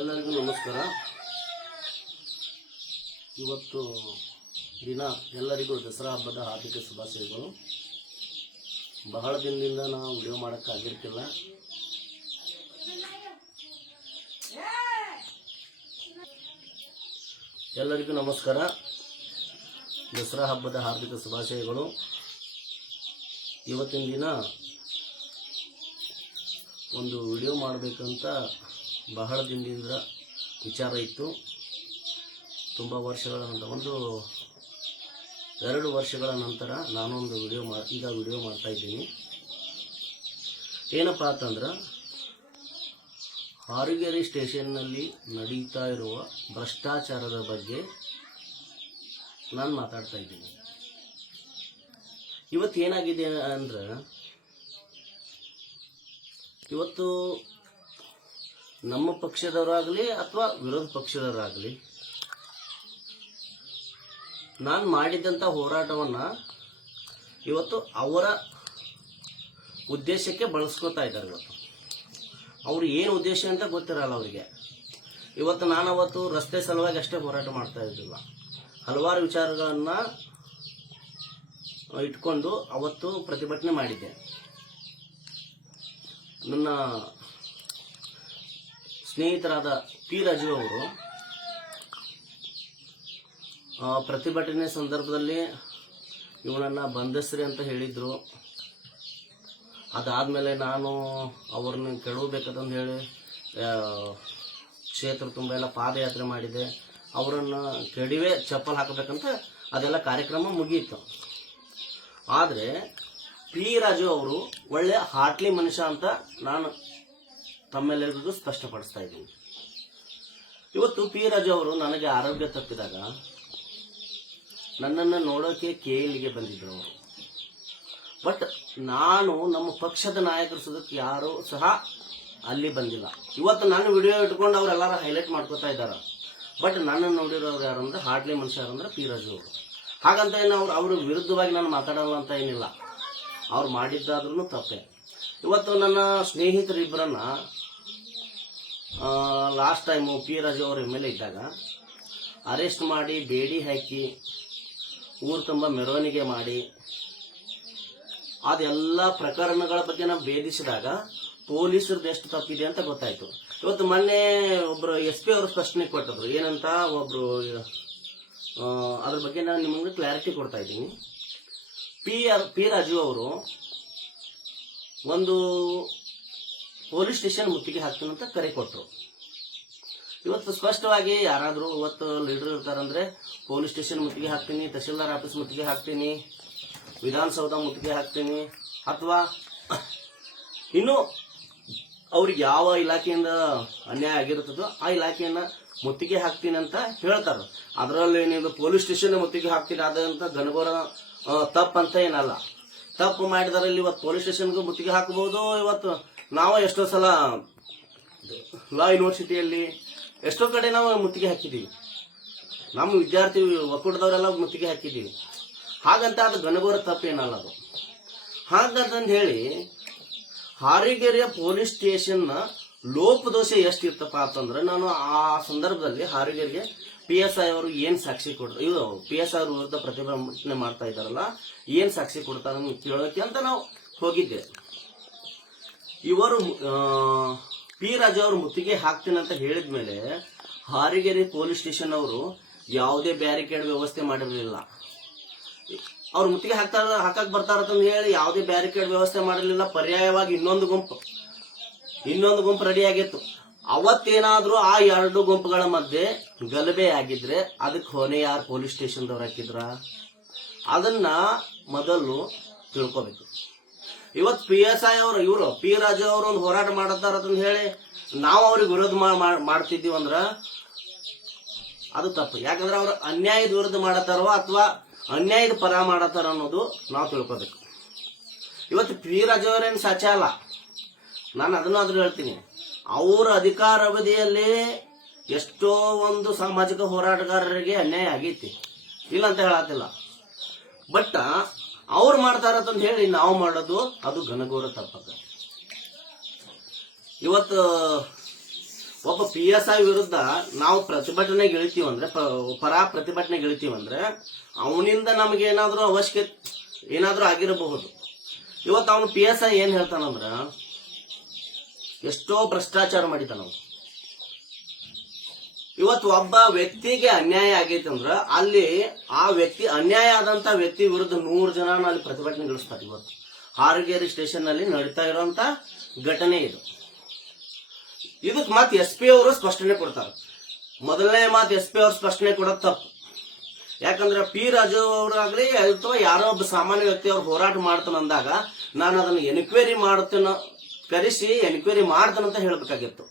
ಎಲ್ಲರಿಗೂ ನಮಸ್ಕಾರ. ಇವತ್ತು ದಿನ ಎಲ್ಲರಿಗೂ ದಸರಾ ಹಬ್ಬದ ಹಾರ್ದಿಕ ಶುಭಾಶಯಗಳು. ಬಹಳ ದಿನದಿಂದ ನಾವು ವಿಡಿಯೋ ಮಾಡೋಕ್ಕಾಗಿರ್ತಿಲ್ಲ ಎಲ್ಲರಿಗೂ ನಮಸ್ಕಾರ. ದಸರಾ ಹಬ್ಬದ ಹಾರ್ದಿಕ ಶುಭಾಶಯಗಳು. ಇವತ್ತಿನ ದಿನ ಒಂದು ವಿಡಿಯೋ ಮಾಡಬೇಕಂತ ಬಹಳ ದಿನದಿಂದ ವಿಚಾರ ಇತ್ತು. ತುಂಬ ವರ್ಷಗಳ ನಂತರ, ಒಂದು ಎರಡು ವರ್ಷಗಳ ನಂತರ ನಾನೊಂದು ವಿಡಿಯೋ ಮಾ, ಈಗ ವಿಡಿಯೋ ಮಾಡ್ತಾ ಇದ್ದೀನಿ. ಏನಪ್ಪ ಅಂತಂದ್ರೆ, ಹಾರಿಗೆರೆ ಸ್ಟೇಷನ್ನಲ್ಲಿ ನಡೀತಾ ಇರುವ ಭ್ರಷ್ಟಾಚಾರದ ಬಗ್ಗೆ ನಾನು ಮಾತಾಡ್ತಾ ಇದ್ದೀನಿ. ಇವತ್ತು ಏನಾಗಿದೆ ಅಂದ್ರೆ, ಇವತ್ತು ನಮ್ಮ ಪಕ್ಷದವರಾಗಲಿ ಅಥವಾ ವಿರೋಧ ಪಕ್ಷದವರಾಗಲಿ, ನಾನು ಮಾಡಿದಂಥ ಹೋರಾಟವನ್ನು ಇವತ್ತು ಅವರ ಉದ್ದೇಶಕ್ಕೆ ಬಳಸ್ಕೊತಾ ಇದ್ದಾರೆ ಇವತ್ತು. ಅವ್ರು ಏನು ಉದ್ದೇಶ ಅಂತ ಗೊತ್ತಿರಲ್ಲ ಅವರಿಗೆ. ಇವತ್ತು ನಾನು ಅವತ್ತು ರಸ್ತೆ ಸಲುವಾಗಿ ಅಷ್ಟೇ ಹೋರಾಟ ಮಾಡ್ತಾ ಇದ್ದಿಲ್ಲ. ಹಲವಾರು ವಿಚಾರಗಳನ್ನು ಇಟ್ಕೊಂಡು ಅವತ್ತು ಪ್ರತಿಭಟನೆ ಮಾಡಿದ್ದೆ. ನನ್ನ ಸ್ನೇಹಿತರಾದ ಪಿ ರಾಜು ಅವರು ಪ್ರತಿಭಟನೆ ಸಂದರ್ಭದಲ್ಲಿ ಇವನನ್ನು ಬಂಧಿಸ್ರಿ ಅಂತ ಹೇಳಿದರು. ಅದಾದಮೇಲೆ ನಾನು ಅವ್ರನ್ನ ಕೆಡವಬೇಕಂತಂದು ಹೇಳಿ ಕ್ಷೇತ್ರ ತುಂಬ ಎಲ್ಲ ಪಾದಯಾತ್ರೆ ಮಾಡಿದೆ. ಅವರನ್ನು ಕೆಡವೆ ಚಪ್ಪಲ್ ಹಾಕಬೇಕಂತ ಅದೆಲ್ಲ ಕಾರ್ಯಕ್ರಮ ಮುಗಿಯಿತು. ಆದರೆ ಪಿ ರಾಜು ಅವರು ಒಳ್ಳೆ ಹಾಟ್ಲಿ ಮನುಷ್ಯ ಅಂತ ನಾನು ತಮ್ಮೆಲ್ಲರಿಗೂ ಸ್ಪಷ್ಟಪಡಿಸ್ತಾ ಇದ್ದೀನಿ. ಇವತ್ತು ಪಿ. ರಾಜು ಅವರು ನನಗೆ ಆರೋಗ್ಯ ತಪ್ಪಿದಾಗ ನನ್ನನ್ನು ನೋಡೋಕೆ ಕೇಳಿಗೆ ಬಂದಿದ್ರು ಅವರು. ಬಟ್ ನಾನು ನಮ್ಮ ಪಕ್ಷದ ನಾಯಕರು ಸದಕ್ಕೆ ಯಾರು ಸಹ ಅಲ್ಲಿ ಬಂದಿಲ್ಲ. ಇವತ್ತು ನಾನು ವಿಡಿಯೋ ಇಟ್ಕೊಂಡು ಅವರೆಲ್ಲರೂ ಹೈಲೈಟ್ ಮಾಡ್ಕೋತಾ ಇದ್ದಾರೆ. ಬಟ್ ನನ್ನನ್ನು ನೋಡಿರೋರು ಯಾರು ಅಂದ್ರೆ ಹಾಡ್ಲಿ ಮನುಷ್ಯ ಅಂದ್ರೆ ಪಿ. ರಾಜು ಅವರು. ಹಾಗಂತ ಏನು ಅವ್ರು ಅವ್ರ ವಿರುದ್ಧವಾಗಿ ನಾನು ಮಾತಾಡಲ್ಲ ಅಂತ ಏನಿಲ್ಲ. ಅವ್ರು ಮಾಡಿದ್ದಾದ್ರೂ ತಪ್ಪೆ. ಇವತ್ತು ನನ್ನ ಸ್ನೇಹಿತರಿಬ್ಬರನ್ನ ಲಾಸ್ಟ್ ಟೈಮು ಪಿ ರಾಜು ಅವರು ಎಂ ಇದ್ದಾಗ ಅರೆಸ್ಟ್ ಮಾಡಿ, ಬೇಡಿ ಹಾಕಿ, ಊರು ತುಂಬ ಮೆರವಣಿಗೆ ಮಾಡಿ, ಅದೆಲ್ಲ ಪ್ರಕರಣಗಳ ಬಗ್ಗೆ ನಾವು ಭೇದಿಸಿದಾಗ ಪೊಲೀಸರದ್ದು ಎಷ್ಟು ತಪ್ಪಿದೆ ಅಂತ ಗೊತ್ತಾಯಿತು. ಇವತ್ತು ಮೊನ್ನೆ ಒಬ್ಬರು ಎಸ್ ಪಿ ಅವರು ಸ್ಪಷ್ಟನೆ ಕೊಟ್ಟಿದ್ರು, ಏನಂತ ಒಬ್ಬರು ಅದ್ರ ಬಗ್ಗೆ ನಾನು ನಿಮಗೆ ಕ್ಲಾರಿಟಿ ಕೊಡ್ತಾ ಇದ್ದೀನಿ. ಪಿ ಆರ್ ಪಿ ರಾಜು ಅವರು ಒಂದು ಪೊಲೀಸ್ ಸ್ಟೇಷನ್ ಮುತ್ತಿಗೆ ಹಾಕ್ತೀನಿ ಅಂತ ಕರೆ ಕೊಟ್ಟರು ಇವತ್ತು ಸ್ಪಷ್ಟವಾಗಿ ಯಾರಾದರೂ ಇವತ್ತು ಲೀಡರ್ ಇರ್ತಾರಂದ್ರೆ ಪೊಲೀಸ್ ಸ್ಟೇಷನ್ ಮುತ್ತಿಗೆ ಹಾಕ್ತೀನಿ, ತಹಶೀಲ್ದಾರ್ ಆಫೀಸ್ ಮುತ್ತಿಗೆ ಹಾಕ್ತೀನಿ, ವಿಧಾನಸೌಧ ಮುತ್ತಿಗೆ ಹಾಕ್ತೀನಿ, ಅಥವಾ ಇನ್ನು ಅವ್ರಿಗೆ ಯಾವ ಇಲಾಖೆಯಿಂದ ಅನ್ಯಾಯ ಆಗಿರುತ್ತದೋ ಆ ಇಲಾಖೆಯನ್ನ ಮುತ್ತಿಗೆ ಹಾಕ್ತೀನಿ ಅಂತ ಹೇಳ್ತಾರೆ. ಅದರಲ್ಲಿ ನೀವು ಪೊಲೀಸ್ ಸ್ಟೇಷನ್ ಮುತ್ತಿಗೆ ಹಾಕ್ತೀನಿ ಆದಂತ ತಪ್ಪು ತಪ್ಪಂತ ಏನಲ್ಲ. ತಪ್ಪು ಮಾಡಿದರಲ್ಲಿ ಇವತ್ತು ಪೊಲೀಸ್ ಸ್ಟೇಷನ್ಗೂ ಮುತ್ತಿಗೆ ಹಾಕಬಹುದು ಇವತ್ತು? ನಾವು ಎಷ್ಟೋ ಸಲ ಲಾ ಯೂನಿವರ್ಸಿಟಿಯಲ್ಲಿ ಎಷ್ಟೋ ಕಡೆ ನಾವು ಮುತ್ತಿಗೆ ಹಾಕಿದ್ದೀವಿ. ನಮ್ಮ ವಿದ್ಯಾರ್ಥಿ ಒಕ್ಕೂಟದವರೆಲ್ಲ ಮುತ್ತಿಗೆ ಹಾಕಿದ್ದೀವಿ. ಹಾಗಂತ ಅದು ಘನಘೋರ ತಪ್ಪೇನಲ್ಲ ಅದು. ಹಾಗಂತಂದು ಹೇಳಿ ಹಾರಿಗೆರೆಯ ಪೊಲೀಸ್ ಸ್ಟೇಷನ್ನ ಲೋಪದೋಷ ಎಷ್ಟಿರ್ತಪ್ಪ ಅಂತಂದ್ರೆ ನಾನು ಆ ಸಂದರ್ಭದಲ್ಲಿ ಹಾರಿಗೆರೆಗೆ ಪಿ ಎಸ್ ಐ ಅವರು ಏನು ಸಾಕ್ಷಿ ಕೊಡ್ತಾರೆ ಇವರು ಪಿ ಎಸ್ ಐ ಅವ್ರ ವಿರುದ್ಧ ಪ್ರತಿಭಟನೆ ಮಾಡ್ತಾ ಇದ್ದಾರಲ್ಲ, ಏನು ಸಾಕ್ಷಿ ಕೊಡ್ತಾರೆ ಕೇಳೋಕೆ ಅಂತ ನಾವು ಹೋಗಿದ್ದೆ. ಇವರು ಪಿ ರಾಜ ಅವರು ಮುತ್ತಿಗೆ ಹಾಕ್ತೀನಿ ಅಂತ ಹೇಳಿದ್ಮೇಲೆ ಹಾರಿಗೆರೆ ಪೊಲೀಸ್ ಸ್ಟೇಷನ್ ಅವರು ಯಾವುದೇ ಬ್ಯಾರಿಕೇಡ್ ವ್ಯವಸ್ಥೆ ಮಾಡಿರಲಿಲ್ಲ. ಅವ್ರು ಮುತ್ತಿಗೆ ಹಾಕ್ತಾರ, ಹಾಕಕ್ ಬರ್ತಾರಂತ ಹೇಳಿ ಯಾವುದೇ ಬ್ಯಾರಿಕೇಡ್ ವ್ಯವಸ್ಥೆ ಮಾಡಿರಲಿಲ್ಲ. ಪರ್ಯಾಯವಾಗಿ ಇನ್ನೊಂದು ಗುಂಪು ಇನ್ನೊಂದು ಗುಂಪು ರೆಡಿ ಆಗಿತ್ತು. ಅವತ್ತೇನಾದ್ರೂ ಆ ಎರಡು ಗುಂಪುಗಳ ಮಧ್ಯೆ ಗಲಭೆ ಆಗಿದ್ರೆ ಅದಕ್ಕೆ ಹೊಣೆ ಯಾರು ಪೊಲೀಸ್ ಸ್ಟೇಷನ್ದವ್ರು ಹಾಕಿದ್ರ? ಅದನ್ನ ಮೊದಲು ತಿಳ್ಕೊಬೇಕು. ಇವತ್ತು ಪಿ ಎಸ್ ಐ ಅವರು, ಇವರು ಪಿ ರಾಜ ಅವರು ಒಂದು ಹೋರಾಟ ಮಾಡತ್ತಾರ ಅಂತ ಹೇಳಿ ನಾವು ಅವ್ರಿಗೆ ವಿರೋಧ ಮಾಡ್ತಿದ್ದೀವಿ ಅಂದ್ರ ಅದು ತಪ್ಪು. ಯಾಕಂದ್ರೆ ಅವ್ರು ಅನ್ಯಾಯದ ವಿರುದ್ಧ ಮಾಡತ್ತಾರೋ ಅಥವಾ ಅನ್ಯಾಯದ ಪರ ಮಾಡತ್ತಾರ ಅನ್ನೋದು ನಾವು ತಿಳ್ಕೊಬೇಕು. ಇವತ್ತು ಪಿ ರಾಜ ಅವರೇನು ಸಚ ಅಲ್ಲ. ನಾನು ಅದನ್ನು ಅದ್ರ ಹೇಳ್ತೀನಿ. ಅವರ ಅಧಿಕಾರ ಅವಧಿಯಲ್ಲಿ ಎಷ್ಟೋ ಒಂದು ಸಾಮಾಜಿಕ ಹೋರಾಟಗಾರರಿಗೆ ಅನ್ಯಾಯ ಆಗೈತಿ. ಇಲ್ಲ ಅಂತ ಹೇಳತ್ತಿಲ್ಲ. ಬಟ್ ಅವ್ರು ಮಾಡ್ತಾರಂತ ಹೇಳಿ ನಾವು ಮಾಡೋದು, ಅದು ಘನಘೋರ ತಪ್ಪದ ಇವತ್ತು ಒಬ್ಬ ಪಿ ಎಸ್ ಐ ವಿರುದ್ಧ ನಾವು ಪ್ರತಿಭಟನೆಗೆ ಇಳಿತೀವಿ ಅಂದ್ರೆ ಪ- ಪರ ಪ್ರತಿಭಟನೆಗೆ ಇಳಿತೀವಿ ಅಂದ್ರೆ ಅವನಿಂದ ನಮಗೆ ಏನಾದ್ರೂ ಅವಶ್ಯಕತೆ ಏನಾದ್ರೂ ಆಗಿರಬಹುದು. ಇವತ್ತು ಅವನು ಪಿ ಎಸ್ ಐ ಏನ್ ಹೇಳ್ತಾನಂದ್ರ, ಎಷ್ಟೋ ಭ್ರಷ್ಟಾಚಾರ ಅವನು ಇವತ್ತು ಒಬ್ಬ ವ್ಯಕ್ತಿಗೆ ಅನ್ಯಾಯ ಆಗೈತೆ ಅಂದ್ರೆ ಅಲ್ಲಿ ಆ ವ್ಯಕ್ತಿ ಅನ್ಯಾಯ ಆದಂತ ವ್ಯಕ್ತಿ ವಿರುದ್ಧ ನೂರು ಜನ ಅಲ್ಲಿ ಪ್ರತಿಭಟನೆಗಳಿಸ್ತಾರೆ ಇವತ್ತು. ಹಾರಗೇರಿ ಸ್ಟೇಷನ್ನಲ್ಲಿ ನಡೀತಾ ಇರುವಂತ ಘಟನೆ ಇದು. ಇದಕ್ಕೆ ಮತ್ತೆ ಎಸ್ ಪಿ ಅವರು ಸ್ಪಷ್ಟನೆ ಕೊಡ್ತಾರೆ. ಮೊದಲನೇ ಮಾತು ಎಸ್ ಪಿ ಅವರು ಸ್ಪಷ್ಟನೆ ಕೊಡೋದು ತಪ್ಪು. ಯಾಕಂದ್ರೆ ಪಿ ರಾಜು ಅವರಾಗ್ಲಿ ಅಥವಾ ಯಾರೋ ಒಬ್ಬ ಸಾಮಾನ್ಯ ವ್ಯಕ್ತಿ ಅವ್ರು ಹೋರಾಟ ಮಾಡ್ತಾನೆ ಅಂದಾಗ ನಾನು ಅದನ್ನು ಎನ್ಕ್ವೈರಿ ಮಾಡ್ತೇನೋ, ಕರೆಸಿ ಎನ್ಕ್ವೈರಿ ಮಾಡ್ತಾನಂತ ಹೇಳ್ಬೇಕಾಗಿತ್ತು.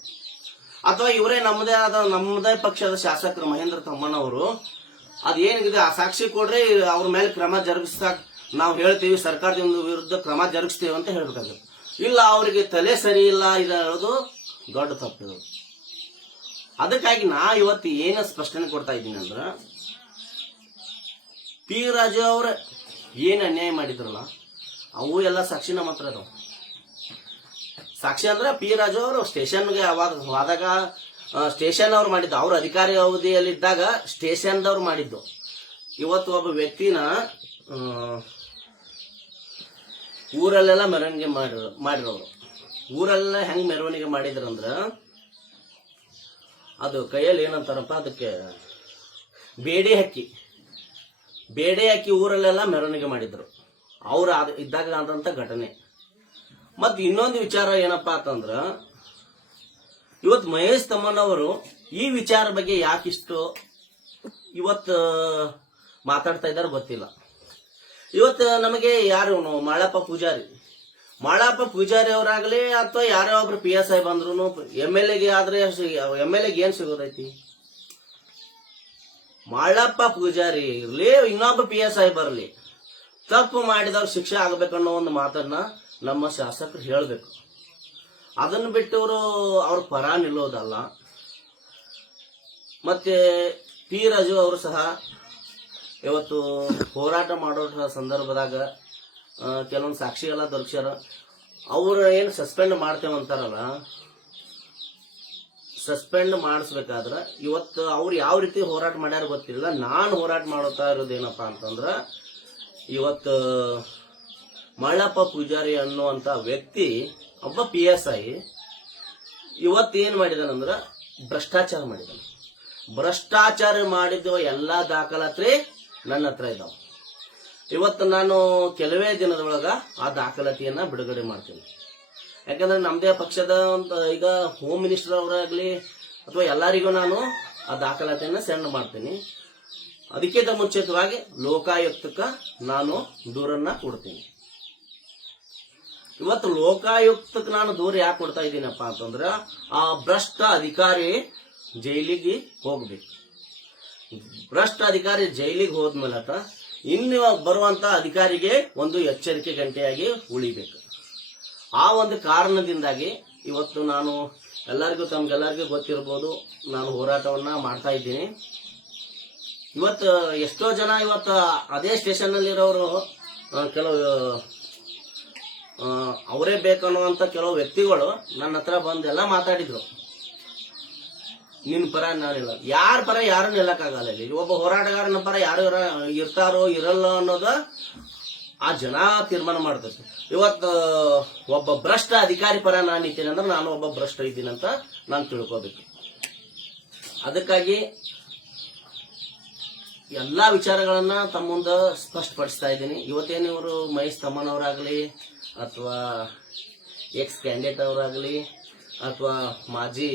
ಅಥವಾ ಇವರೇ ನಮ್ಮದೇ ಆದ, ನಮ್ಮದೇ ಪಕ್ಷದ ಶಾಸಕರು ಮಹೇಂದ್ರ ತಮ್ಮಣ್ಣವರು ಅದೇನಿದೆ ಆ ಸಾಕ್ಷಿ ಕೊಡ್ರಿ, ಅವ್ರ ಮೇಲೆ ಕ್ರಮ ಜರುಗಿಸ್ತಾ ನಾವು ಹೇಳ್ತೀವಿ, ಸರ್ಕಾರದಿಂದ ವಿರುದ್ಧ ಕ್ರಮ ಜರುಗಿಸ್ತೀವಿ ಅಂತ ಹೇಳ್ಬೇಕಾಗಿತ್ತು ಇಲ್ಲ, ಅವರಿಗೆ ತಲೆ ಸರಿ ಇಲ್ಲ ಹೇಳೋದು ದೊಡ್ಡ ತಪ್ಪು ಅದಕ್ಕಾಗಿ ನಾ ಇವತ್ತು ಏನು ಸ್ಪಷ್ಟನೆ ಕೊಡ್ತಾ ಇದ್ದೀನಿ ಅಂದ್ರೆ, ಪಿ ರಾಜು ಅವ್ರ ಏನು ಅನ್ಯಾಯ ಮಾಡಿದ್ರಲ್ಲ, ಅವು ಎಲ್ಲ ಸಾಕ್ಷಿ ನಮ್ಮ ಹತ್ರ ಅದಾವ ಸಾಕ್ಷಿ ಅಂದ್ರೆ ಪಿ ರಾಜು ಅವರು ಸ್ಟೇಷನ್ಗೆ ಅವಾಗ ಹೋದಾಗ ಸ್ಟೇಷನ್ ಅವ್ರು ಮಾಡಿದ್ದು. ಅವ್ರ ಅಧಿಕಾರಿ ಅವಧಿಯಲ್ಲಿ ಇದ್ದಾಗ ಸ್ಟೇಷನ್ದವ್ರು ಮಾಡಿದ್ದು. ಇವತ್ತು ಒಬ್ಬ ವ್ಯಕ್ತಿನ ಊರಲ್ಲೆಲ್ಲ ಮೆರವಣಿಗೆ ಮಾಡಿರೋ ಮಾಡಿರೋರು. ಊರಲ್ಲೆಲ್ಲ ಹೆಂಗ್ ಮೆರವಣಿಗೆ ಮಾಡಿದ್ರಂದ್ರ ಅದು ಕೈಯಲ್ಲಿ ಏನಂತಾರಪ್ಪ, ಅದಕ್ಕೆ ಬೇಡಿ ಹಕ್ಕಿ ಬೇಡೆ ಹಕ್ಕಿ ಊರಲ್ಲೆಲ್ಲ ಮೆರವಣಿಗೆ ಮಾಡಿದ್ರು. ಅವ್ರು ಇದ್ದಾಗ ಆದಂತ ಘಟನೆ. ಮತ್ ಇನ್ನೊಂದು ವಿಚಾರ ಏನಪ್ಪಾ ಅಂತಂದ್ರ ಇವತ್ ಮಹೇಶ್ ತಮ್ಮನವರು ಈ ವಿಚಾರ ಬಗ್ಗೆ ಯಾಕಿಷ್ಟು ಇವತ್ತು ಮಾತಾಡ್ತಾ ಇದ್ದಾರೆ ಗೊತ್ತಿಲ್ಲ. ಇವತ್ತು ನಮಗೆ ಯಾರು ಮಾಳಪ್ಪ ಪೂಜಾರಿ. ಮಾಳಪ್ಪ ಪೂಜಾರಿ ಅವರಾಗ್ಲಿ ಅಥವಾ ಯಾರೋ ಒಬ್ರು ಪಿ ಎಸ್ ಐ ಬಂದ್ರು ಎಂ ಎಲ್ ಎಗೆ ಆದ್ರೆ ಎಂ ಎಲ್ ಎಗೆ ಏನ್ ಸಿಗೋದೈತಿ? ಮಾಳಪ್ಪ ಪೂಜಾರಿ ಇರ್ಲಿ ಇನ್ನೊಬ್ಬ ಪಿ ಎಸ್ ಐ ಬರಲಿ, ತಪ್ಪು ಮಾಡಿದವ್ರ ಶಿಕ್ಷೆ ಆಗ್ಬೇಕನ್ನೋ ಒಂದು ಮಾತನ್ನ ನಮ್ಮ ಶಾಸಕರು ಹೇಳಬೇಕು. ಅದನ್ನು ಬಿಟ್ಟವರು ಅವರು ಪರ ನಿಲ್ಲೋದಲ್ಲ. ಮತ್ತೆ ಪಿ ರಾಜು ಅವರು ಸಹ ಇವತ್ತು ಹೋರಾಟ ಮಾಡೋ ಸಂದರ್ಭದಾಗ ಕೆಲವೊಂದು ಸಾಕ್ಷಿ ಎಲ್ಲ ದೊರಕ್ಸ್ಯಾರ ಅವ್ರು ಏನು ಸಸ್ಪೆಂಡ್ ಮಾಡ್ತೇವಂತಾರಲ್ಲ ಸಸ್ಪೆಂಡ್ ಮಾಡಿಸ್ಬೇಕಾದ್ರೆ ಇವತ್ತು ಅವ್ರು ಯಾವ ರೀತಿ ಹೋರಾಟ ಮಾಡ್ಯಾರ ಗೊತ್ತಿಲ್ಲ. ನಾನು ಹೋರಾಟ ಮಾಡುತ್ತಾ ಇರೋದೇನಪ್ಪ ಅಂತಂದ್ರೆ, ಇವತ್ತು ಮಳ್ಳಪ್ಪ ಪೂಜಾರಿ ಅನ್ನುವಂತ ವ್ಯಕ್ತಿ ಒಬ್ಬ ಪಿ ಎಸ್ ಐ ಇವತ್ತು ಏನು ಮಾಡಿದಾನಂದ್ರ ಭ್ರಷ್ಟಾಚಾರ ಮಾಡಿದಾನೆ. ಭ್ರಷ್ಟಾಚಾರ ಮಾಡಿದ ಎಲ್ಲಾ ದಾಖಲಾತಿ ನನ್ನ ಹತ್ರ ಇದ್ದಾವೆ. ಇವತ್ತು ನಾನು ಕೆಲವೇ ದಿನದೊಳಗ ಆ ದಾಖಲಾತಿಯನ್ನ ಬಿಡುಗಡೆ ಮಾಡ್ತೀನಿ. ಯಾಕಂದ್ರೆ ನಮ್ಮದೇ ಪಕ್ಷದ ಒಂದು ಈಗ ಹೋಮ್ ಮಿನಿಸ್ಟರ್ ಅವರಾಗ್ಲಿ ಅಥವಾ ಎಲ್ಲರಿಗೂ ನಾನು ಆ ದಾಖಲಾತಿಯನ್ನ ಸೆಂಡ್ ಮಾಡ್ತೀನಿ. ಅದಕ್ಕಿಂತ ಮುಂಚಿತವಾಗಿ ಲೋಕಾಯುಕ್ತಕ್ಕ ನಾನು ದೂರನ್ನ ಕೊಡ್ತೀನಿ. ಇವತ್ತು ಲೋಕಾಯುಕ್ತಕ್ಕೆ ನಾನು ದೂರ ಯಾಕೆ ಕೊಡ್ತಾ ಇದ್ದೀನಪ್ಪ ಅಂತಂದ್ರ ಆ ಭ್ರಷ್ಟ ಅಧಿಕಾರಿ ಜೈಲಿಗೆ ಹೋಗ್ಬೇಕು. ಭ್ರಷ್ಟ ಅಧಿಕಾರಿ ಜೈಲಿಗೆ ಹೋದ್ಮೇಲೆ ಇನ್ನು ಬರುವಂತ ಅಧಿಕಾರಿಗೆ ಒಂದು ಎಚ್ಚರಿಕೆ ಗಂಟೆಯಾಗಿ ಉಳಿಬೇಕು. ಆ ಒಂದು ಕಾರಣದಿಂದಾಗಿ ಇವತ್ತು ನಾನು ಎಲ್ಲರಿಗೂ ತಮ್ಗೆಲ್ಲರಿಗೂ ಗೊತ್ತಿರ್ಬೋದು ನಾನು ಹೋರಾಟವನ್ನ ಮಾಡ್ತಾ ಇದ್ದೀನಿ. ಇವತ್ತು ಎಷ್ಟೋ ಜನ ಇವತ್ತು ಅದೇ ಸ್ಟೇಷನ್ ನಲ್ಲಿರೋರು ಕೆಲವು ಅವರೇ ಬೇಕನ್ನುವಂತ ಕೆಲವು ವ್ಯಕ್ತಿಗಳು ನನ್ನ ಹತ್ರ ಬಂದು ಎಲ್ಲ ಮಾತಾಡಿದ್ರು. ನಿನ್ ಪರ ನಾನಿಲ್ಲ ಯಾರ ಪರ ಯಾರು ನಿಲ್ಲಕ್ಕಾಗಲ್ಲ ಇಲ್ಲಿ. ಒಬ್ಬ ಹೋರಾಟಗಾರನ ಪರ ಯಾರು ಇರ- ಇರ್ತಾರೋ ಇರಲ್ಲ ಅನ್ನೋದು ಆ ಜನ ತೀರ್ಮಾನ ಮಾಡ್ತಾರೆ. ಇವತ್ತು ಒಬ್ಬ ಭ್ರಷ್ಟ ಅಧಿಕಾರಿ ಪರ ನಾನು ಇದ್ದೀನಿ ಅಂದ್ರೆ ನಾನು ಒಬ್ಬ ಭ್ರಷ್ಟ ಇದ್ದೀನಿ ಅಂತ ನಾನು ತಿಳ್ಕೋಬೇಕು. ಅದಕ್ಕಾಗಿ ಎಲ್ಲಾ ವಿಚಾರಗಳನ್ನ ತಮ್ಮ ಮುಂದೆ ಸ್ಪಷ್ಟಪಡಿಸ್ತಾ ಇದ್ದೀನಿ. ಇವತ್ತೇನು ಇವರು ಮಹೇಶ್ ತಮ್ಮನವರಾಗಲಿ ಅಥವಾ ಎಕ್ಸ್ ಕ್ಯಾಂಡಿಡೇಟ್ ಅವರಾಗಲಿ ಅಥವಾ ಮಾಜಿ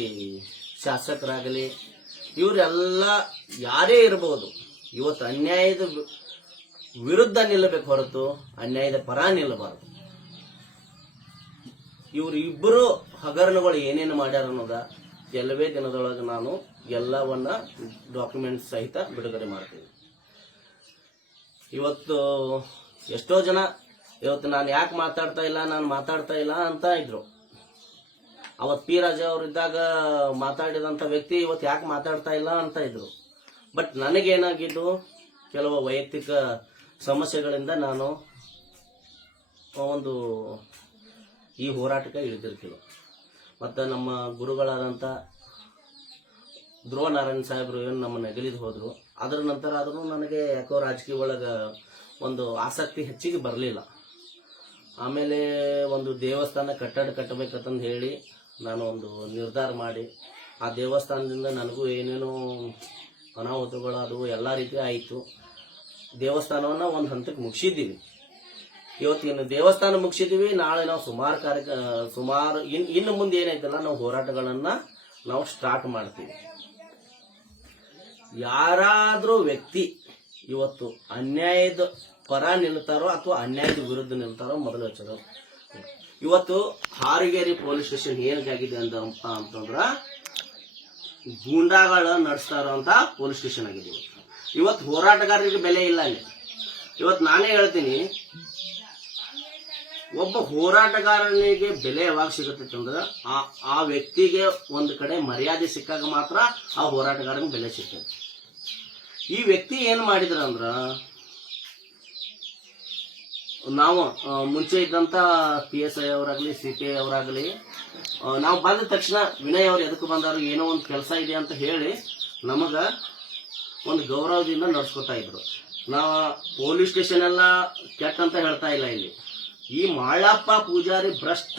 ಶಾಸಕರಾಗಲಿ ಇವರೆಲ್ಲ ಯಾರೇ ಇರಬಹುದು ಇವತ್ತು ಅನ್ಯಾಯದ ವಿರುದ್ಧ ನಿಲ್ಲಬೇಕು ಹೊರತು ಅನ್ಯಾಯದ ಪರ ನಿಲ್ಲಬಾರದು ಇವರು ಇಬ್ಬರು ಹಗರಣಗಳು ಏನೇನು ಮಾಡ್ಯಾರ ಅನ್ನೋದ ಕೆಲವೇ ದಿನದೊಳಗೆ ನಾನು ಎಲ್ಲವನ್ನ ಡಾಕ್ಯುಮೆಂಟ್ ಸಹಿತ ಬಿಡುಗಡೆ ಮಾಡ್ತೀನಿ. ಇವತ್ತು ಎಷ್ಟೋ ಜನ ಇವತ್ತು ನಾನು ಯಾಕೆ ಮಾತಾಡ್ತಾ ಇಲ್ಲ, ನಾನು ಮಾತಾಡ್ತಾ ಇಲ್ಲ ಅಂತ ಇದ್ರು. ಅವತ್ ಪಿ ರಾಜ ಅವರಿದ್ದಾಗ ಮಾತಾಡಿದಂತ ವ್ಯಕ್ತಿ ಇವತ್ತು ಯಾಕೆ ಮಾತಾಡ್ತಾ ಇಲ್ಲ ಅಂತ ಇದ್ರು. ಬಟ್ ನನಗೇನಾಗಿದ್ದು, ಕೆಲವು ವೈಯಕ್ತಿಕ ಸಮಸ್ಯೆಗಳಿಂದ ನಾನು ಒಂದು ಈ ಹೋರಾಟಕ್ಕೆ ಇಳಿದಿರ್ತೀವಿ ಮತ್ತು ನಮ್ಮ ಗುರುಗಳಾದಂಥ ಧ್ರುವ ನಾರಾಯಣ ಸಾಹೇಬರು ಏನು ನಮ್ಮನ್ನ ಅಗಲಿದ್ ಹೋದರು. ಅದರ ನಂತರ ಆದರೂ ನನಗೆ ಯಾಕೋ ರಾಜಕೀಯ ಒಳಗೆ ಒಂದು ಆಸಕ್ತಿ ಹೆಚ್ಚಿಗೆ ಬರಲಿಲ್ಲ. ಆಮೇಲೆ ಒಂದು ದೇವಸ್ಥಾನ ಕಟ್ಟಡ ಕಟ್ಟಬೇಕಂತಂದು ಹೇಳಿ ನಾನು ಒಂದು ನಿರ್ಧಾರ ಮಾಡಿ, ಆ ದೇವಸ್ಥಾನದಿಂದ ನನಗೂ ಏನೇನೋ ಅನಾಹುತಗಳು ಅದು ಎಲ್ಲ ರೀತಿ ಆಯಿತು. ದೇವಸ್ಥಾನವನ್ನು ಒಂದು ಹಂತಕ್ಕೆ ಮುಗಿಸಿದ್ದೀವಿ. ಇವತ್ತಿನ ದೇವಸ್ಥಾನ ಮುಗಿಸಿದ್ದೀವಿ, ನಾಳೆ ನಾವು ಸುಮಾರು ಕಾರ್ಯ ಸುಮಾರು ಇನ್, ಇನ್ನು ಮುಂದೆ ಏನೈತಲ್ಲ, ನಾವು ಹೋರಾಟಗಳನ್ನು ನಾವು ಸ್ಟಾರ್ಟ್ ಮಾಡ್ತೀವಿ. ಯಾರಾದರೂ ವ್ಯಕ್ತಿ ಇವತ್ತು ಅನ್ಯಾಯದ ಪರ ನಿಲ್ತಾರೋ ಅಥವಾ ಅನ್ಯಾಯದ ವಿರುದ್ಧ ನಿಲ್ತಾರೋ ಮೊದಲು ಹಚ್ಚೋದು ಇವತ್ತು ಹಾರಿಗೇರಿ ಪೊಲೀಸ್ ಸ್ಟೇಷನ್ ಏನಕ್ಕಾಗಿದೆ ಅಂತ ಅಂತಂದ್ರ ಗೂಂಡಾಗಳ ನಡೆಸ್ತಾ ಇರೋಂಥ ಪೊಲೀಸ್ ಸ್ಟೇಷನ್ ಆಗಿದೆ ಇವತ್ತು. ಇವತ್ತು ಹೋರಾಟಗಾರರಿಗೆ ಬೆಲೆ ಇಲ್ಲ ಅಲ್ಲಿ. ಇವತ್ತು ನಾನೇ ಹೇಳ್ತೀನಿ, ಒಬ್ಬ ಹೋರಾಟಗಾರನಿಗೆ ಬೆಲೆ ಯಾವಾಗ ಸಿಗುತ್ತೆ ಅಂದ್ರೆ ಆ ಆ ವ್ಯಕ್ತಿಗೆ ಒಂದು ಕಡೆ ಮರ್ಯಾದೆ ಸಿಕ್ಕಾಗ ಮಾತ್ರ ಆ ಹೋರಾಟಗಾರನಿಗೆ ಬೆಲೆ ಸಿಗ್ತದೆ. ಈ ವ್ಯಕ್ತಿ ಏನು ಮಾಡಿದ್ರ ಅಂದ್ರ ನಾವು ಮುಂಚೆ ಇದ್ದಂತ ಪಿ ಎಸ್ ಐ ಅವರಾಗ್ಲಿ ಸಿ ಪಿ ಐ ಅವರಾಗ್ಲಿ ನಾವು ಬಂದ ತಕ್ಷಣ ವಿನಯ್ ಅವ್ರು ಎದಕ್ಕೆ ಬಂದವರು, ಏನೋ ಒಂದು ಕೆಲಸ ಇದೆ ಅಂತ ಹೇಳಿ ನಮಗ ಒಂದು ಗೌರವದಿಂದ ನಡ್ಸ್ಕೊತಾ ಇದ್ರು. ನಾವು ಪೊಲೀಸ್ ಸ್ಟೇಷನ್ ಎಲ್ಲ ಕೆಟ್ಟ ಅಂತ ಹೇಳ್ತಾ ಇಲ್ಲ ಇಲ್ಲಿ. ಈ ಮಾಳಪ್ಪ ಪೂಜಾರಿ ಭ್ರಷ್ಟ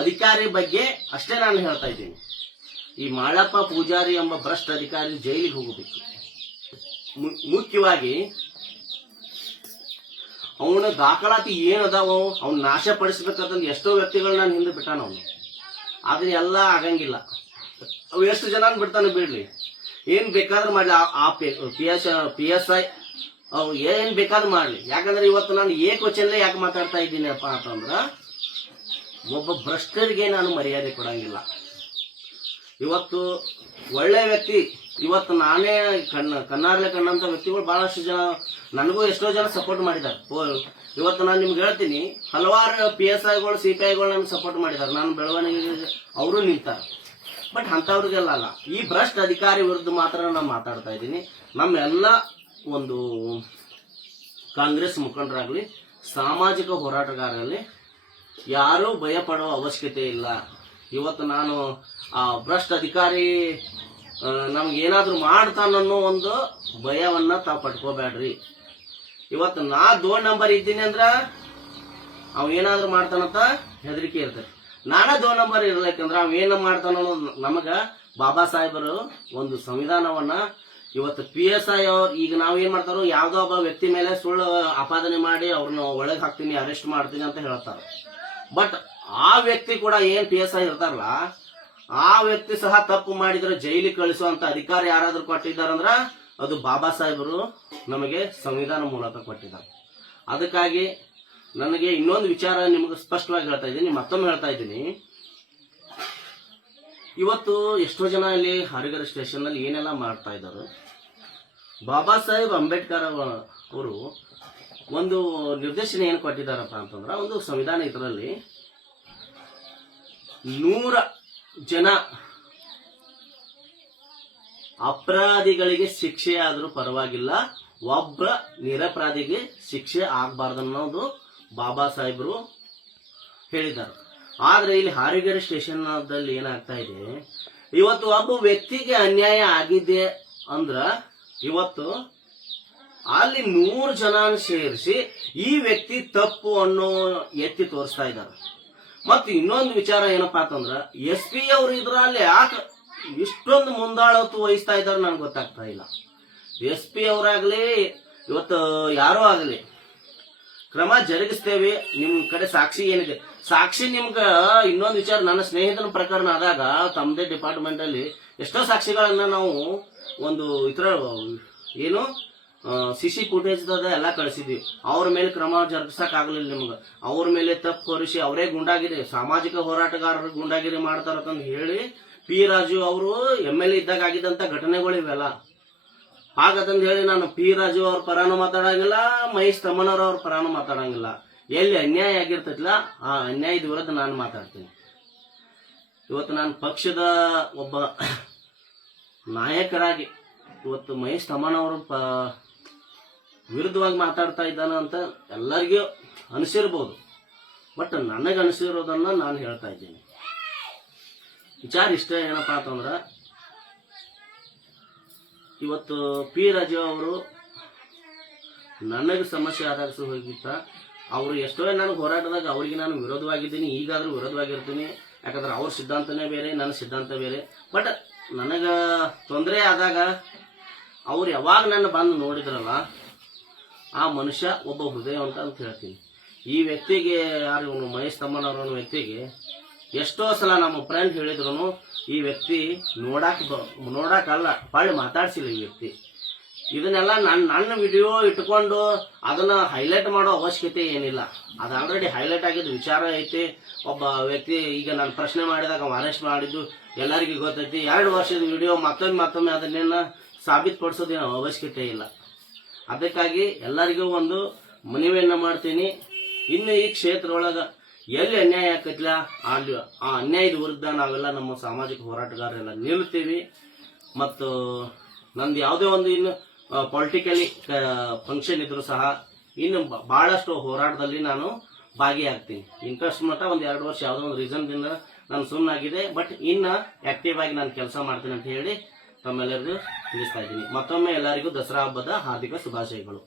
ಅಧಿಕಾರಿ ಬಗ್ಗೆ ಅಷ್ಟೇ ನಾನು ಹೇಳ್ತಾ ಇದ್ದೀನಿ. ಈ ಮಾಳಪ್ಪ ಪೂಜಾರಿ ಎಂಬ ಭ್ರಷ್ಟ ಅಧಿಕಾರಿ ಜೈಲಿಗೆ ಹೋಗಬೇಕು. ಮುಖ್ಯವಾಗಿ ಅವನ ದಾಖಲಾತಿ ಏನದಾವ ಅವ್ನ ನಾಶ ಪಡಿಸ್ಬೇಕಂತಂದು ಎಷ್ಟೋ ವ್ಯಕ್ತಿಗಳನ್ನ ನಾನು ಹಿಂದೆ ಬಿಟ್ಟಾನ ಅವನು. ಆದ್ರೆ ಎಲ್ಲ ಆಗಂಗಿಲ್ಲ. ಅವು ಎಷ್ಟು ಜನ ಬಿಡ್ತಾನೆ ಬಿಡ್ಲಿ ಏನ್ ಬೇಕಾದ್ರೂ ಮಾಡಲಿ. ಆ- P S P S I ಅವ್ ಏನ್ ಬೇಕಾದ್ರೂ ಮಾಡ್ಲಿ. ಯಾಕಂದ್ರೆ ಇವತ್ತು ನಾನು ಏಕವಚನಲ್ಲೇ ಯಾಕೆ ಮಾತಾಡ್ತಾ ಇದ್ದೀನಪ್ಪ ಅಂತಂದ್ರ, ಒಬ್ಬ ಭ್ರಷ್ಟರಿಗೆ ನಾನು ಮರ್ಯಾದೆ ಕೊಡಂಗಿಲ್ಲ. ಇವತ್ತು ಒಳ್ಳೆ ವ್ಯಕ್ತಿ ಇವತ್ತು ನಾನೇ ಕಣ್ಣ, ಕಣ್ಣಾರ್ಲೆ ಕಣ್ಣಂತ ವ್ಯಕ್ತಿಗಳು ಬಹಳಷ್ಟು ಜನ, ನನಗೂ ಎಷ್ಟೋ ಜನ ಸಪೋರ್ಟ್ ಮಾಡಿದ್ದಾರೆ. ಇವತ್ತು ನಾನು ನಿಮ್ಗೆ ಹೇಳ್ತೀನಿ, ಹಲವಾರು ಪಿ ಎಸ್ ಐಗಳು ಸಿ ಪಿ ಐಗಳು ನನಗೆ ಸಪೋರ್ಟ್ ಮಾಡಿದ್ದಾರೆ. ನಾನು ಬೆಳವಣಿಗೆ ಅವರು ನಿಂತಾರೆ ಬಟ್ ಅಂಥವ್ರಿಗೆಲ್ಲ ಅಲ್ಲ. ಈ ಭ್ರಷ್ಟ ಅಧಿಕಾರಿ ವಿರುದ್ಧ ಮಾತ್ರ ನಾನು ಮಾತಾಡ್ತಾ ಇದ್ದೀನಿ. ನಮ್ಮೆಲ್ಲ ಒಂದು ಕಾಂಗ್ರೆಸ್ ಮುಖಂಡರಾಗಲಿ, ಸಾಮಾಜಿಕ ಹೋರಾಟಗಾರರಲ್ಲಿ ಯಾರೂ ಭಯಪಡೋ ಅವಶ್ಯಕತೆ ಇಲ್ಲ. ಇವತ್ತು ನಾನು ಆ ಭ್ರಷ್ಟ ಅಧಿಕಾರಿ ನಮ್ಗೆ ಏನಾದರೂ ಮಾಡ್ತಾನನ್ನೋ ಒಂದು ಭಯವನ್ನ ತಾವು ಪಟ್ಕೋಬೇಡ್ರಿ ಇವತ್ತು ನಾ ದೋಣ್ ನಂಬರ್ ಇದ್ದೀನಿ ಅಂದ್ರ ಅವ್ ಏನಾದ್ರೂ ಮಾಡ್ತಾನಂತ ಹೆದರಿಕೆ ಇರ್ತದೆ ನಾನೇ ದೋ ನಂಬರ್ ಇರ್ಲಿಕ್ಕಂದ್ರೆ ಅವ್ ಏನ ಮಾಡ್ತಾನ ನಮಗ ಬಾಬಾ ಸಾಹೇಬರು ಒಂದು ಸಂವಿಧಾನವನ್ನ ಇವತ್ತು ಪಿ ಎಸ್ ಐ ಅವ್ರು ಈಗ ನಾವ್ ಏನ್ ಮಾಡ್ತಾರೋ ಯಾವ್ದೋ ಒಬ್ಬ ವ್ಯಕ್ತಿ ಮೇಲೆ ಸುಳ್ಳು ಆಪಾದನೆ ಮಾಡಿ ಅವ್ರನ್ನ ಒಳಗೆ ಹಾಕ್ತೀನಿ, ಅರೆಸ್ಟ್ ಮಾಡ್ತೀನಿ ಅಂತ ಹೇಳ್ತಾರೆ. ಬಟ್ ಆ ವ್ಯಕ್ತಿ ಕೂಡ ಏನ್ ಪಿ ಎಸ್ ಐ ಇರ್ತಾರಲ್ಲ ಆ ವ್ಯಕ್ತಿ ಸಹ ತಪ್ಪು ಮಾಡಿದ್ರೆ ಜೈಲಿಗೆ ಕಳಿಸುವಂತ ಅಧಿಕಾರ ಯಾರಾದ್ರೂ ಕೊಟ್ಟಿದ್ದಾರಂದ್ರ ಅದು ಬಾಬಾ ಸಾಹೇಬರು ನಮಗೆ ಸಂವಿಧಾನ ಮೂಲಕ ಕೊಟ್ಟಿದ್ದಾರೆ. ಅದಕ್ಕಾಗಿ ನನಗೆ ಇನ್ನೊಂದು ವಿಚಾರ ನಿಮಗೆ ಸ್ಪಷ್ಟವಾಗಿ ಹೇಳ್ತಾ ಇದ್ದೀನಿ, ಮತ್ತೊಮ್ಮೆ ಹೇಳ್ತಾ ಇದ್ದೀನಿ. ಇವತ್ತು ಎಷ್ಟೋ ಜನ ಇಲ್ಲಿ ಹರಿಗರ ಸ್ಟೇಷನ್ನಲ್ಲಿ ಏನೆಲ್ಲ ಮಾಡ್ತಾ ಇದ್ದಾರೆ. ಬಾಬಾ ಸಾಹೇಬ್ ಅಂಬೇಡ್ಕರ್ ಅವ- ಅವರು ಒಂದು ನಿರ್ದೇಶನ ಏನು ಕೊಟ್ಟಿದ್ದಾರಪ್ಪ ಅಂತಂದ್ರೆ, ಒಂದು ಸಂವಿಧಾನ ಇದರಲ್ಲಿ ನೂರ ಜನ ಅಪರಾಧಿಗಳಿಗೆ ಶಿಕ್ಷೆ ಆದರೂ ಪರವಾಗಿಲ್ಲ ಒಬ್ಬ ನಿರಪರಾಧಿಗೆ ಶಿಕ್ಷೆ ಆಗಬಾರ್ದು ಅನ್ನೋದು ಬಾಬಾ ಸಾಹೇಬರು ಹೇಳಿದ್ದಾರೆ. ಆದರೆ ಇಲ್ಲಿ ಹಾರಿಗೆರೆ ಸ್ಟೇಷನ್ ದಲ್ಲಿ ಏನಾಗ್ತಾ ಇದೆ, ಇವತ್ತು ಒಬ್ಬ ವ್ಯಕ್ತಿಗೆ ಅನ್ಯಾಯ ಆಗಿದೆ ಅಂದ್ರ ಇವತ್ತು ಅಲ್ಲಿ ನೂರು ಜನ ಸೇರಿಸಿ ಈ ವ್ಯಕ್ತಿ ತಪ್ಪು ಅನ್ನೋ ಎತ್ತಿ ತೋರಿಸ್ತಾ ಇದ್ದಾರೆ. ಮತ್ತು ಇನ್ನೊಂದು ವಿಚಾರ ಏನಪ್ಪಾ ಅಂತಂದ್ರ ಎಸ್ ಪಿ ಅವ್ರು ಇದರಲ್ಲಿ ಯಾಕೆ ಇಷ್ಟೊಂದು ಮುಂದಾಳತ್ತು ವಹಿಸ್ತಾ ಇದ್ದಾರೆ ನನ್ಗೆ ಗೊತ್ತಾಗ್ತಾ ಇಲ್ಲ. ಎಸ್ ಪಿ ಅವರಾಗ್ಲಿ, ಇವತ್ತು ಯಾರೋ ಆಗಲಿ, ಕ್ರಮ ಜರುಗಿಸ್ತೇವೆ ನಿಮ್ಮ ಕಡೆ ಸಾಕ್ಷಿ ಏನಿದೆ. ಸಾಕ್ಷಿ ನಿಮ್ಗೆ ಇನ್ನೊಂದು ವಿಚಾರ, ನನ್ನ ಸ್ನೇಹಿತನ ಪ್ರಕರಣ ಆದಾಗ ತಮ್ಮದೇ ಡಿಪಾರ್ಟ್ಮೆಂಟ್ ಅಲ್ಲಿ ಎಷ್ಟೋ ಸಾಕ್ಷಿಗಳನ್ನ ನಾವು ಒಂದು ಇತರ, ಏನು ಸಿ ಸಿ ಫುಟೇಜ್ ಎಲ್ಲ ಕಳಿಸಿದ್ವಿ. ಅವ್ರ ಮೇಲೆ ಕ್ರಮ ಜರುಗಿಸಕ್ ಆಗ್ಲಿಲ್ಲ ನಿಮ್ಗೆ. ಅವ್ರ ಮೇಲೆ ತಪ್ಪು ಹೊರಿಸಿ ಅವರೇ ಗುಂಡಾಗಿರಿ. ಸಾಮಾಜಿಕ ಹೋರಾಟಗಾರರು ಗುಂಡಾಗಿರಿ ಮಾಡ್ತಾರಂತ ಹೇಳಿ ಪಿ ರಾಜು ಅವರು ಎಂ ಎಲ್ ಎ ಇದ್ದಾಗ ಆಗಿದ್ದಂಥ ಘಟನೆಗಳು ಇವೆಲ್ಲ. ಹಾಗದಂತ ಹೇಳಿ ನಾನು ಪಿ ರಾಜು ಅವ್ರ ಪರಾನು ಮಾತಾಡಂಗಿಲ್ಲ, ಮಹೇಶ್ ತಮ್ಮನವ್ರ ಅವ್ರ ಪರಾನು ಮಾತಾಡಂಗಿಲ್ಲ. ಎಲ್ಲಿ ಅನ್ಯಾಯ ಆಗಿರ್ತೈತಿಲ್ಲ ಆ ಅನ್ಯಾಯದ ವಿರುದ್ಧ ನಾನು ಮಾತಾಡ್ತೀನಿ. ಇವತ್ತು ನಾನು ಪಕ್ಷದ ಒಬ್ಬ ನಾಯಕರಾಗಿ, ಇವತ್ತು ಮಹೇಶ್ ತಮ್ಮನವರು ಪ ವಿರುದ್ಧವಾಗಿ ಮಾತಾಡ್ತಾ ಇದ್ದಾನ ಅಂತ ಎಲ್ಲರಿಗೂ ಅನಿಸಿರ್ಬೋದು. ಬಟ್ ನನಗೆ ಅನಿಸಿರೋದನ್ನ ನಾನು ಹೇಳ್ತಾ ಇದ್ದೀನಿ. ವಿಚಾರ ಇಷ್ಟ ಏನಪ್ಪಾ ಅಂತಂದ್ರ, ಇವತ್ತು ಪಿ ರಾಜೀವ್ ಅವರು ನನಗೆ ಸಮಸ್ಯೆ ಸಹ ಹೋಗಿತ್ತ ಅವರು ಎಷ್ಟೋ ನನಗೆ ಹೋರಾಟದಾಗ ಅವರಿಗೆ ನಾನು ವಿರೋಧವಾಗಿದ್ದೀನಿ, ಈಗಾದರೂ ವಿರೋಧವಾಗಿರ್ತೀನಿ. ಯಾಕಂದ್ರೆ ಅವ್ರ ಸಿದ್ಧಾಂತನೇ ಬೇರೆ, ನನ್ನ ಸಿದ್ಧಾಂತ ಬೇರೆ. ಬಟ್ ನನಗೆ ತೊಂದರೆ ಆದಾಗ ಅವ್ರು ಯಾವಾಗ ನನ್ನ ಬಂದು ನೋಡಿದ್ರಲ್ಲ ಆ ಮನುಷ್ಯ ಒಬ್ಬ ಹೃದಯವಂತ ಅಂತ ಹೇಳ್ತೀನಿ. ಈ ವ್ಯಕ್ತಿಗೆ ಯಾರು ಇವನು ಮಹೇಶ್ ತಮ್ಮನವ್ರ ವ್ಯಕ್ತಿಗೆ ಎಷ್ಟೋ ಸಲ ನಮ್ಮ ಫ್ರೆಂಡ್ ಹೇಳಿದ್ರು ಈ ವ್ಯಕ್ತಿ ನೋಡಾಕ ನೋಡಾಕಲ್ಲ ಹೊಳ್ಳಿ ಮಾತಾಡ್ಸಿಲ್ಲ ಈ ವ್ಯಕ್ತಿ. ಇದನ್ನೆಲ್ಲ ನನ್ನ ನನ್ನ ವಿಡಿಯೋ ಇಟ್ಕೊಂಡು ಅದನ್ನ ಹೈಲೈಟ್ ಮಾಡೋ ಅವಶ್ಯಕತೆ ಏನಿಲ್ಲ. ಅದು ಆಲ್ರೆಡಿ ಹೈಲೈಟ್ ಆಗಿದ್ದು ವಿಚಾರ ಐತಿ. ಒಬ್ಬ ವ್ಯಕ್ತಿ ಈಗ ನಾನು ಪ್ರಶ್ನೆ ಮಾಡಿದಾಗ ಅರೆಸ್ಟ್ ಮಾಡಿದ್ದು ಎಲ್ಲರಿಗೂ ಗೊತ್ತೈತಿ. ಎರಡು ವರ್ಷದ ವಿಡಿಯೋ ಮತ್ತೊಮ್ಮೆ ಮತ್ತೊಮ್ಮೆ ಅದನ್ನೇನು ಸಾಬೀತುಪಡಿಸೋದೇನು ಅವಶ್ಯಕತೆ ಇಲ್ಲ. ಅದಕ್ಕಾಗಿ ಎಲ್ಲರಿಗೂ ಒಂದು ಮನವಿಯನ್ನ ಮಾಡ್ತೀನಿ. ಇನ್ನು ಈ ಕ್ಷೇತ್ರ ಒಳಗ ಎಲ್ಲಿ ಅನ್ಯಾಯ ಆಕತ್ಲ ಅಲ್ಲಿ ಆ ಅನ್ಯಾಯದ ವಿರುದ್ಧ ನಾವೆಲ್ಲ ನಮ್ಮ ಸಾಮಾಜಿಕ ಹೋರಾಟಗಾರರೆಲ್ಲ ನಿಲ್ತೀವಿ ಮತ್ತು ನಂದು ಯಾವುದೇ ಒಂದು ಇನ್ನು ಪೊಲಿಟಿಕಲಿ ಫಂಕ್ಷನ್ ಇದ್ರು ಸಹ ಇನ್ನು ಬಹಳಷ್ಟು ಹೋರಾಟದಲ್ಲಿ ನಾನು ಭಾಗಿಯಾಗ್ತೀನಿ. ಇಂಟ್ರೆಸ್ಟ್ ಮಟ್ಟ ಒಂದು ಎರಡು ವರ್ಷ ಯಾವುದೋ ಒಂದು ರೀಸನ್ದಿಂದ ನಾನು ಸುಮ್ಮನಾಗಿದೆ ಬಟ್ ಇನ್ನು ಆಕ್ಟಿವ್ ಆಗಿ ನಾನು ಕೆಲಸ ಮಾಡ್ತೀನಿ ಅಂತ ಹೇಳಿ ತಮ್ಮೆಲ್ಲರಿಗೂ ತಿಳಿಸ್ತಾ ಇದ್ದೀನಿ. ಮತ್ತೊಮ್ಮೆ ಎಲ್ಲರಿಗೂ ದಸರಾ ಹಬ್ಬದ ಹಾರ್ದಿಕ ಶುಭಾಶಯಗಳು.